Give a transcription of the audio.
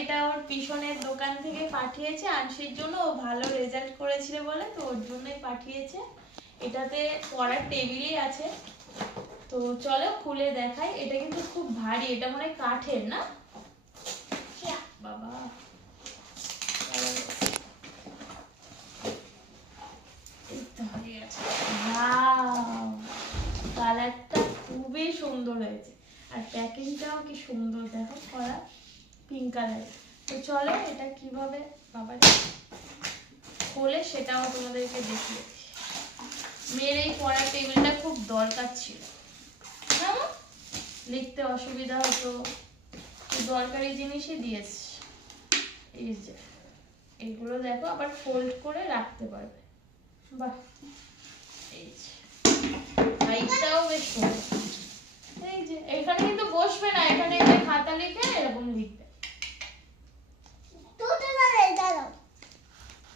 এটা ওর পিছনের দোকান থেকে পাঠিয়েছে আনসির জন্য, ও ভালো রেজাল্ট করেছিল বলে তো ওর জন্যই পাঠিয়েছে। এটাতে পড়ার টেবিলই আছে। তো চলো খুলে দেখাই। এটা কিন্তু খুব ভারী, এটা মনে হয় কাঠের না বাবা। কালারটা খুবই সুন্দর হয়েছে আর প্যাকিংটাও কি সুন্দর দেখো করা, পিঙ্ক কালার। তো চলো এটা কিভাবে বাবা খোলে সেটাও তোমাদেরকে দেখিয়ে। মেয়ের এই পড়ার টেবিলটা খুব দরকার ছিল, লিখতে অসুবিধা হতো, দরকারি জিনিসই দিয়েছে। এই যে এগুলো দেখো আবার ফোল্ড করে রাখতে পারবে, বাহ। এই যে হাইটটাও বেশ সুন্দর। এই যে এখানে কিন্তু বসবে না, এখানে খাতা লিখে এরকম